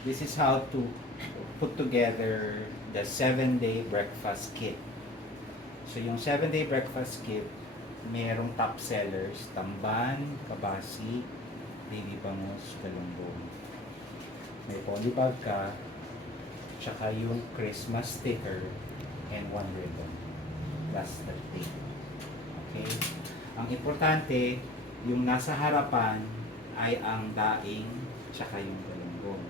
This is how to put together the 7-day breakfast kit. So yung 7-day breakfast kit, merong top sellers, tamban, kabasi, baby bangus, galunggong. May polybag ka, tsaka yung Christmas sticker, and 1 ribbon. That's the thing. Okay? Ang importante, yung nasa harapan ay ang daing tsaka yung galunggong.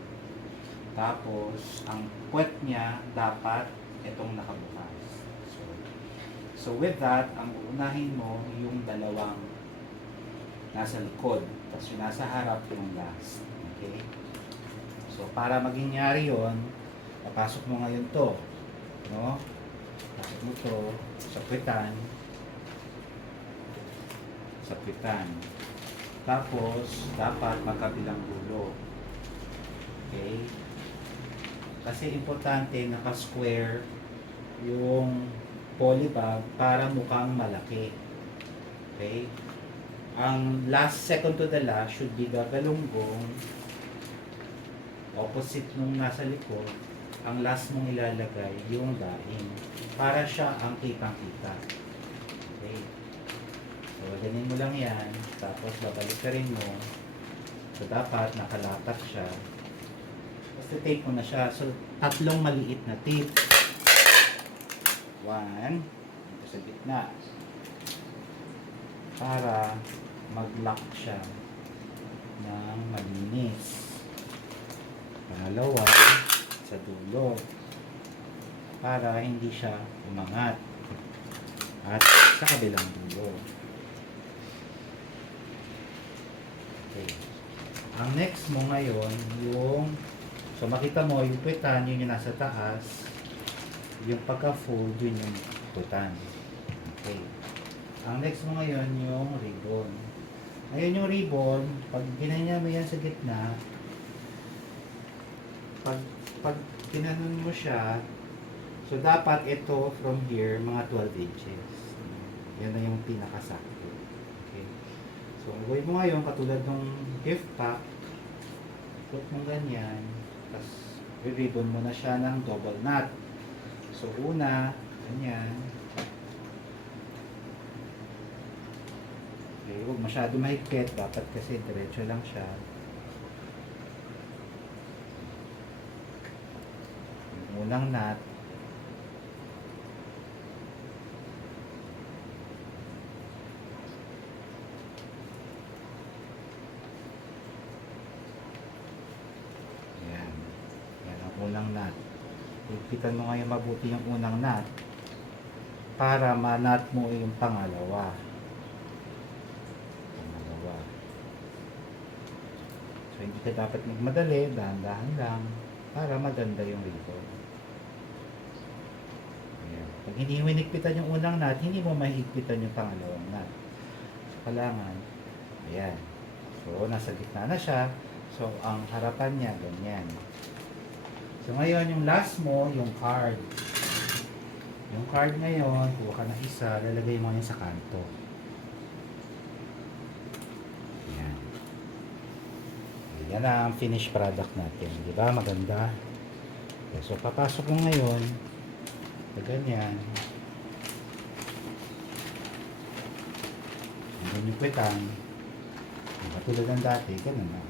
Tapos, ang puwet niya dapat itong nakabukas. So with that, ang uunahin mo yung dalawang nasa likod. Tapos yung nasa harap yung last. Okay? So para maging nyari yun, papasok mo ngayon to. No? Pasok mo to sa puwetan. Sa puwetan. Tapos, dapat magkabilang dulo. Okay? Kasi importante naka-square yung polybag para mukhang malaki. Okay? Ang last, second to the last should be gagalunggong. Opposite nung nasa likod, ang last mong ilalagay yung daing para siya ang kitang-kita. Okay? So, ganyan mo lang yan. Tapos, babalik ka rin mo. So, dapat nakalapat siya. Tapos, tape mo na siya. So, tatlong maliit na tape. 1. Ito sa gitna. Para mag-lock siya ng malinis. Pangalawa, sa dulo. Para hindi siya umangat. At sa kabilang dulo. Okay. Ang next mo ngayon, yung so makita mo, yung puwetan, yun yung nasa taas. Yung pagka-fold, yun yung puwetan. Okay. Ang next mo ngayon, yung ribbon. Ngayon yung ribbon, pag ginanya mo yan sa gitna, pag ginanon mo siya, so dapat ito from here, mga 12 inches. Yan na yung pinakasakto. Okay. So, ang gawin mo ngayon, katulad ng gift pack, put mo ganyan, tapos i-ribbon mo na siya ng double knot. So, una, ganyan. Okay, huwag masyado mahigpit, dapat kasi diretso lang siya. Yung unang knot, unang knot. Higpitan mo ngayon mabuti yung unang knot para ma-knot mo yung pangalawa. So, hindi ka dapat magmadali, dahan-dahan lang para maganda yung ribbon. Ayan. Pag hindi mo hinigpitan yung unang knot, hindi mo mahigpitan yung pangalawang knot. So, kailangan, ayan. So, nasa gitna na siya. So, ang harapan niya, ganyan. So, ngayon, yung last mo, yung card. Yung card ngayon, kuha ka ng isa, lalagay mo yan sa kanto. Ayan. Yan ang finished product natin. Di ba? Maganda. Okay, so, papasok mo ngayon. So, ganyan. Ganyan yung kwetan. Katulad ng dati, ganun na.